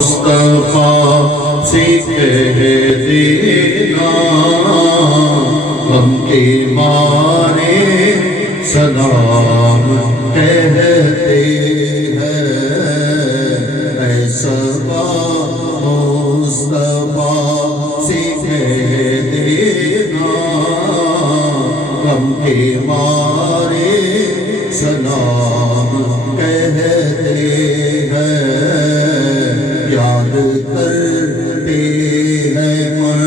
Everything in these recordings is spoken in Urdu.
مصطفیٰ سے کہہ دینا غم کے مارے سلام کہتے ہیں اے صبا مصطفیٰ سے کہہ دینا غم کے مارے سلام کہتے ہیں یاد کرتے ہیں من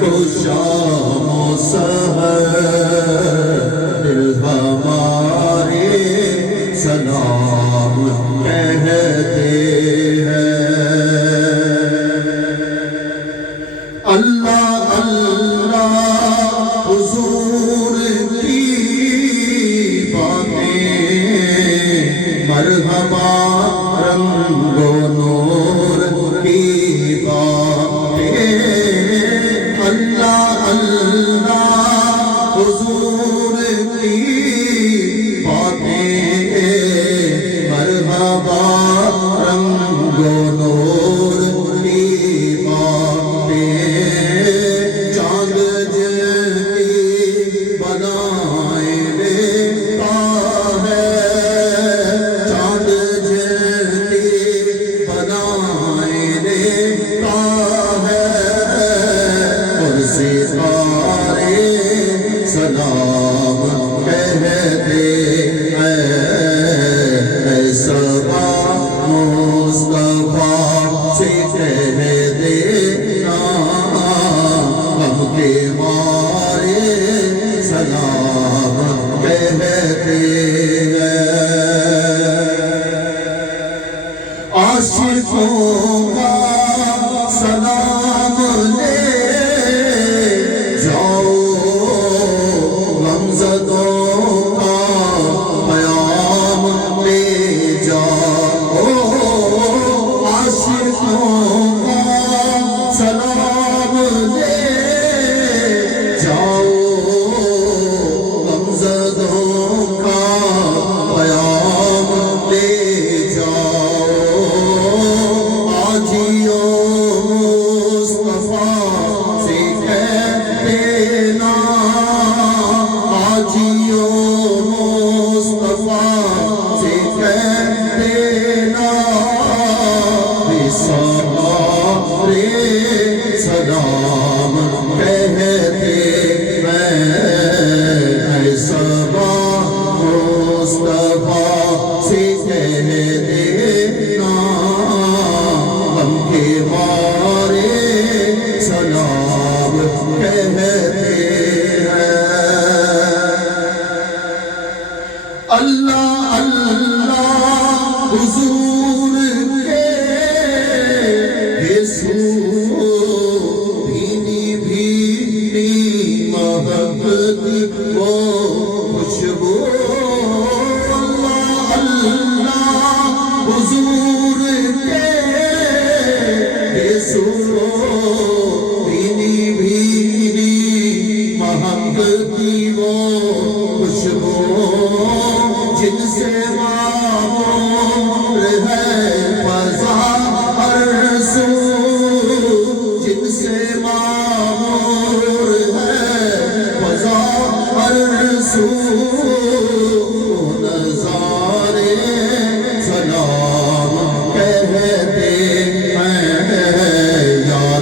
کو شام و سحر دل ہمارے سلام کہتے ہیں اللہ اللہ حضور کی باتیں مرحبا رنگ و نور کی باتیں اللہ اللہ حضور کی باتیں مرحبا رنگ و نور کی باتیں چاند جلتی بنائے دیتا ہے چاند جلتی بنائے دیتا ہے اور ستارے سلام کہتے ہیں اے صبا مصطفیٰ سے کہہ دینا غم کے مارے سلام کہتے ہیں عاشقوں کا سلام لے جاؤ غمزدوں کا پیام لے جاؤ عاشقوں کا سلام لے جاؤ غمزدوں کا پیام لے جاؤ آجیو مصطفیٰ سے کہہ دینا آجیو مصطفیٰ سے کہہ دینا سارے سلام کہتے ہیں اے صبا مصطفیٰ سے کہہ دینا غم کے مارے سلام کہتے ہیں اللہ اللہ حضور کے بھینی بھینی محبت وہ خوشبو اللہ اللہ حضور کے بھینی بھینی محبت وہ خوشبو جن سے معمور ہے فضا ہر سو جن سے معمور ہے فضا ہر سو نظارے سلام کہتے ہیں یا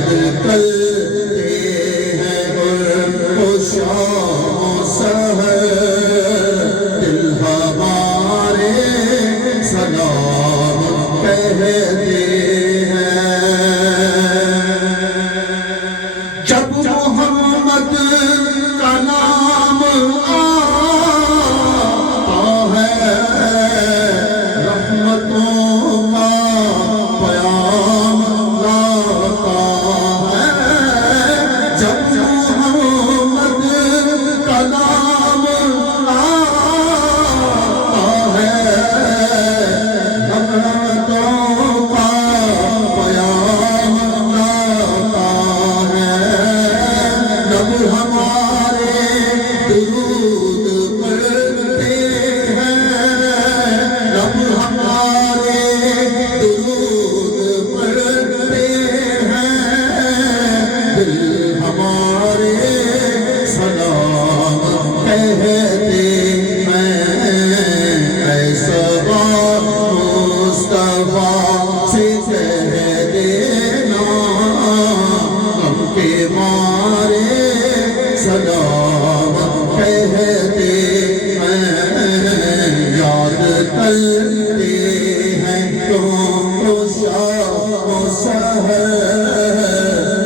سحر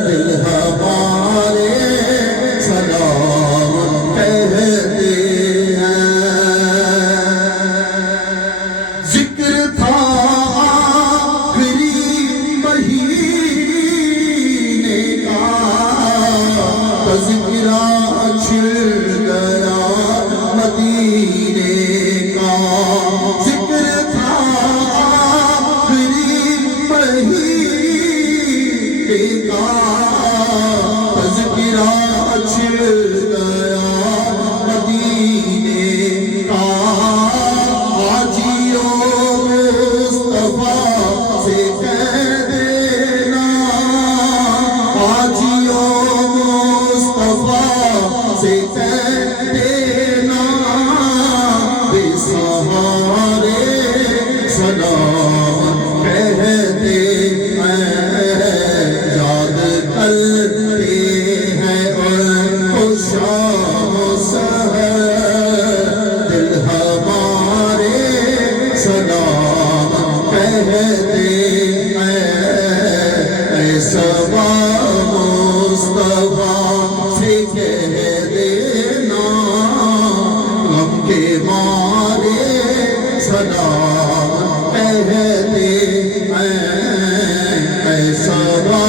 دل ہمارے سلام کہتے ہیں ذکر تھا آخری مہینے کا تذکرہ چھڑ گیا مدینے کا ذکر تھا آخری مہینے کا تذکرہ چھڑ گیا مدینے کا حاجیوں مصطفیٰ سے کہہ دینا حاجیوں مصطفیٰ سے کہہ دینا بے سہارے سلام کہتے ہیں یاد کرتے ہیں ان کو شام و سحر دل ہمارے سلام کہتے ہیں اے سبا مصطفیٰ سے کہہ دینا غم کے مارے سلام کہتے ہیں اے سبا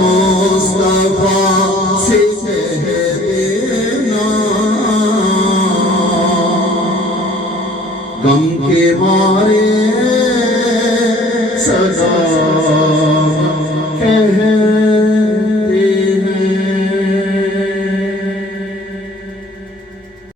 مصطفیٰ سے کہہ دینا غم کے مارے